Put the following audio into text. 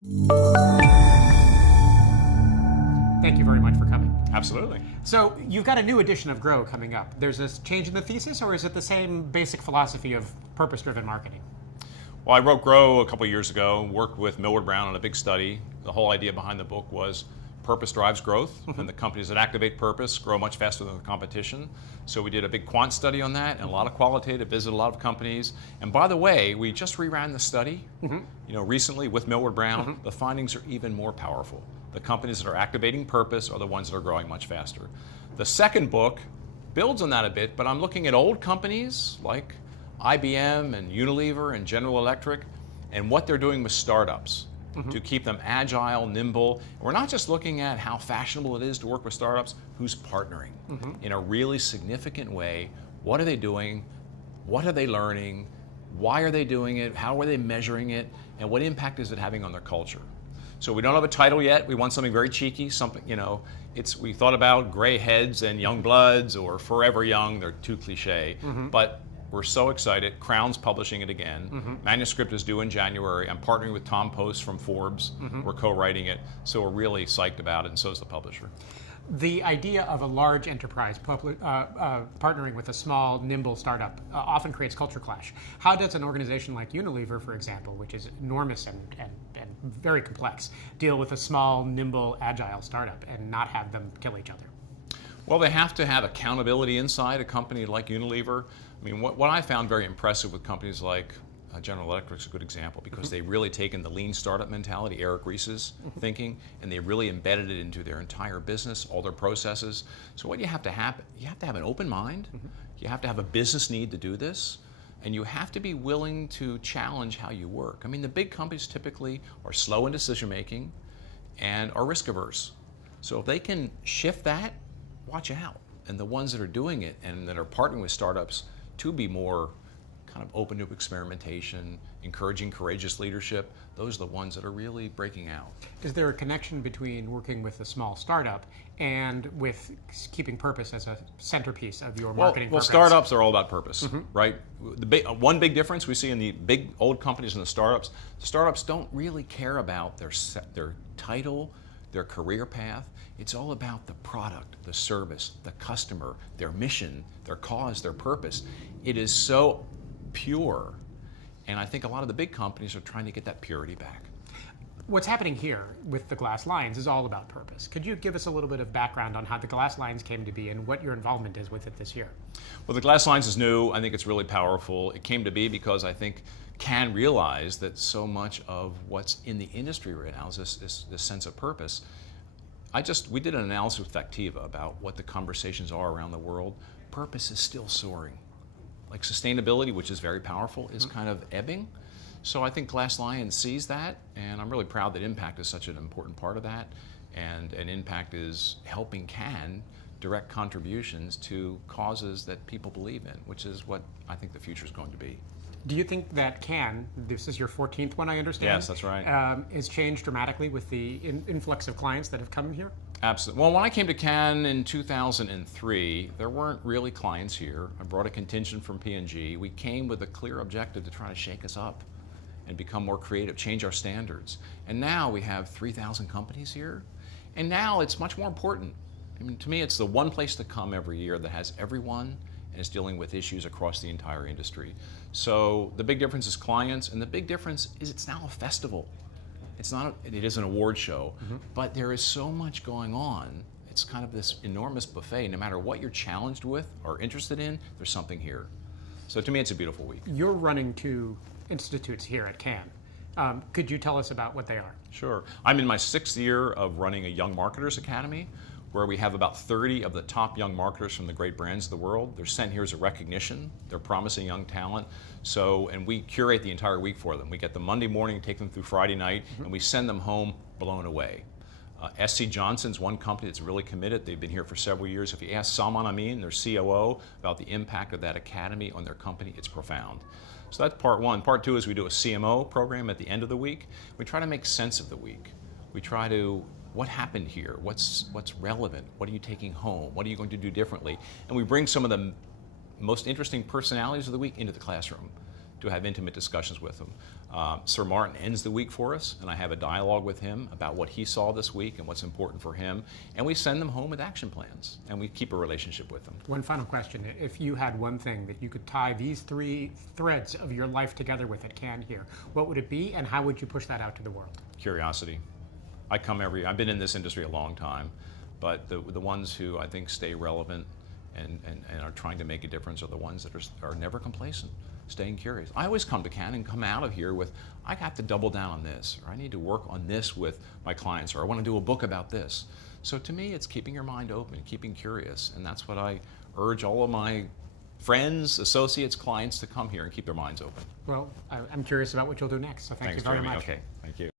Thank you very much for coming. Absolutely. So you've got a new edition of Grow coming up. There's this change in the thesis, or is it the same basic philosophy of purpose-driven marketing? Well, I wrote Grow a couple of years ago, worked with Millward Brown on a big study. The whole idea behind the book was purpose drives growth, and the companies that activate purpose grow much faster than the competition. So we did a big quant study on that, and a lot of qualitative, visited a lot of companies. And by the way, we just reran the study, recently with Millward Brown. The findings are even more powerful. The companies that are activating purpose are the ones that are growing much faster. The second book builds on that a bit, but I'm looking at old companies like IBM and Unilever and General Electric and what they're doing with startups to keep them agile, nimble. And we're not just looking at how fashionable it is to work with startups, who's partnering in a really significant way. What are they doing? What are they learning? Why are they doing it? How are they measuring it? And what impact is it having on their culture? So we don't have a title yet. We want something very cheeky, something, we thought about gray heads and young bloods or forever young. They're too cliche, but we're so excited. Crown's publishing it again. Manuscript is due in January. I'm partnering with Tom Post from Forbes. We're co-writing it, so we're really psyched about it, and so is the publisher. The idea of a large enterprise partnering with a small, nimble startup often creates culture clash. How does an organization like Unilever, for example, which is enormous and very complex, deal with a small, nimble, agile startup and not have them kill each other? Well, they have to have accountability inside a company like Unilever. I mean, what I found very impressive with companies like General Electric's a good example, because they've really taken the lean startup mentality, Eric Ries's thinking, and they really embedded it into their entire business, all their processes. So what you have to have an open mind, you have to have a business need to do this, and you have to be willing to challenge how you work. I mean, the big companies typically are slow in decision making and are risk averse. So if they can shift that, watch out. And the ones that are doing it and that are partnering with startups to be more kind of open to experimentation, encouraging courageous leadership, those are the ones that are really breaking out. Is there a connection between working with a small startup and with keeping purpose as a centerpiece of your marketing Well, programs? startups are all about purpose, right? One big difference we see in the big old companies and the startups don't really care about their title, their career path. It's all about the product, the service, the customer, their mission, their cause, their purpose. It is so pure, and I think a lot of the big companies are trying to get that purity back. What's happening here with the Glass Lines is all about purpose. Could you give us a little bit of background on how the Glass Lines came to be and what your involvement is with it this year? Well, the Glass Lines is new. I think it's really powerful. It came to be because I think Cannes realized that so much of what's in the industry right now is this sense of purpose. We did an analysis with Factiva about what the conversations are around the world. Purpose is still soaring. Like sustainability, which is very powerful, is kind of ebbing. So I think Glass Lions sees that, and I'm really proud that impact is such an important part of that. And impact is helping Cannes direct contributions to causes that people believe in, which is what I think the future is going to be. Do you think that Cannes, this is your 14th one, I understand? Yes, that's right. Has changed dramatically with the influx of clients that have come here? Absolutely. Well, when I came to Cannes in 2003, there weren't really clients here. I brought a contingent from P&G. We came with a clear objective to try to shake us up and become more creative, change our standards. And now we have 3,000 companies here. And now it's much more important. I mean, to me, it's the one place to come every year that has everyone and is dealing with issues across the entire industry. So the big difference is clients, and the big difference is it's now a festival. It is an award show, but there is so much going on. It's kind of this enormous buffet. No matter what you're challenged with or interested in, there's something here. So to me, it's a beautiful week. You're running 2 institutes here at Cannes. Could you tell us about what they are? Sure. I'm in my 6th year of running a Young Marketers Academy, where we have about 30 of the top young marketers from the great brands of the world. They're sent here as a recognition. They're promising young talent. And we curate the entire week for them. We get them Monday morning, take them through Friday night, and we send them home blown away. SC Johnson's one company that's really committed. They've been here for several years. If you ask Salman Amin, their COO, about the impact of that academy on their company, it's profound. So that's part one. Part two is we do a CMO program at the end of the week. We try to make sense of the week. We try to, what happened here? What's relevant? What are you taking home? What are you going to do differently? And we bring some of the most interesting personalities of the week into the classroom to have intimate discussions with them. Sir Martin ends the week for us, and I have a dialogue with him about what he saw this week and what's important for him, and we send them home with action plans, and we keep a relationship with them. One final question. If you had one thing that you could tie these 3 threads of your life together with at Cannes here, what would it be, and how would you push that out to the world? Curiosity. I've been in this industry a long time, but the ones who I think stay relevant and are trying to make a difference are the ones that are never complacent, staying curious. I always come to Cannes and come out of here with, I got to double down on this, or I need to work on this with my clients, or I want to do a book about this. So to me, it's keeping your mind open, keeping curious, and that's what I urge all of my friends, associates, clients to come here and keep their minds open. Well, I'm curious about what you'll do next, so thank you very much. Okay, thank you.